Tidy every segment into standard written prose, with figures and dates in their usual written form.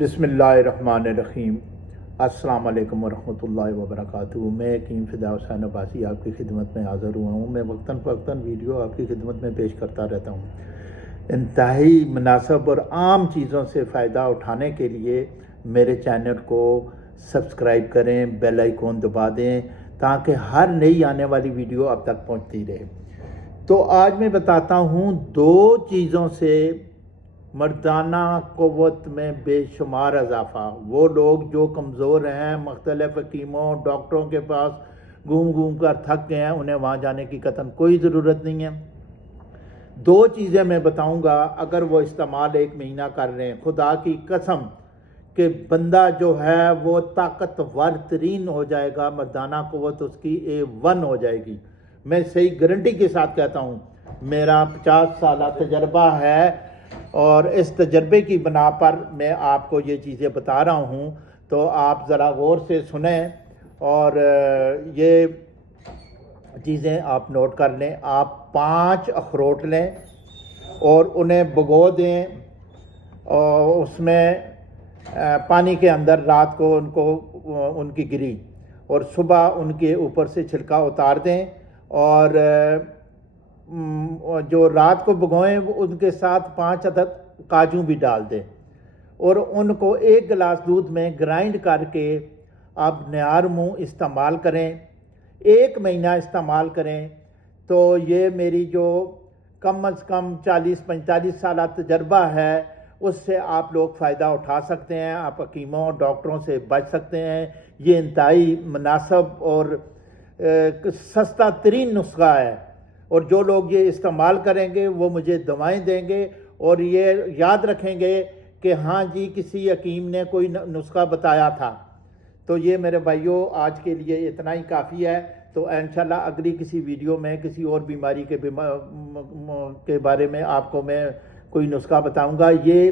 بسم اللہ الرحمن الرحیم۔ السلام علیکم ورحمۃ اللہ وبرکاتہ۔ میں حکیم فدا حسین عباسی آپ کی خدمت میں حاضر ہوا ہوں۔ میں وقتاً فوقتاً ویڈیو آپ کی خدمت میں پیش کرتا رہتا ہوں۔ انتہائی مناسب اور عام چیزوں سے فائدہ اٹھانے کے لیے میرے چینل کو سبسکرائب کریں، بیل آئیکن دبا دیں تاکہ ہر نئی آنے والی ویڈیو اب تک پہنچتی رہے۔ تو آج میں بتاتا ہوں 2 چیزوں سے مردانہ قوت میں بے شمار اضافہ۔ وہ لوگ جو کمزور ہیں، مختلف حکیموں ڈاکٹروں کے پاس گھوم کر تھک گئے ہیں، انہیں وہاں جانے کی قطعاً کوئی ضرورت نہیں ہے۔ 2 چیزیں میں بتاؤں گا، اگر وہ استعمال 1 مہینہ کر رہے ہیں، خدا کی قسم کہ بندہ جو ہے وہ طاقتور ترین ہو جائے گا، مردانہ قوت اس کی A1 ہو جائے گی۔ میں صحیح گارنٹی کے ساتھ کہتا ہوں، میرا 50 سالہ تجربہ ہے اور اس تجربے کی بنا پر میں آپ کو یہ چیزیں بتا رہا ہوں، تو آپ ذرا غور سے سنیں اور یہ چیزیں آپ نوٹ کر لیں۔ آپ 5 اخروٹ لیں اور انہیں بھگو دیں اور اس میں پانی کے اندر رات کو ان کی گری، اور صبح ان کے اوپر سے چھلکا اتار دیں، اور جو رات کو بھگوئیں ان کے ساتھ 5 عدد کاجو بھی ڈال دیں، اور ان کو 1 گلاس دودھ میں گرائنڈ کر کے آپ نہار منہ استعمال کریں۔ 1 مہینہ استعمال کریں تو یہ میری جو کم از کم 40-45 سالہ تجربہ ہے، اس سے آپ لوگ فائدہ اٹھا سکتے ہیں، آپ حکیموں ڈاکٹروں سے بچ سکتے ہیں۔ یہ انتہائی مناسب اور سستا ترین نسخہ ہے، اور جو لوگ یہ استعمال کریں گے وہ مجھے دعائیں دیں گے اور یہ یاد رکھیں گے کہ ہاں جی کسی حکیم نے کوئی نسخہ بتایا تھا۔ تو یہ میرے بھائیوں آج کے لیے اتنا ہی کافی ہے۔ تو انشاءاللہ اگلی کسی ویڈیو میں کسی اور بیماری کے بارے میں آپ کو میں کوئی نسخہ بتاؤں گا۔ یہ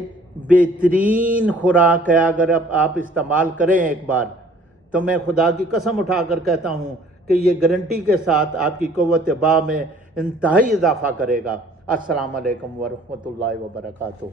بہترین خوراک ہے، اگر آپ استعمال کریں ایک بار تو میں خدا کی قسم اٹھا کر کہتا ہوں کہ یہ گارنٹی کے ساتھ آپ کی قوت باہ میں انتہائی اضافہ کرے گا۔ السلام علیکم ورحمۃ اللہ وبرکاتہ۔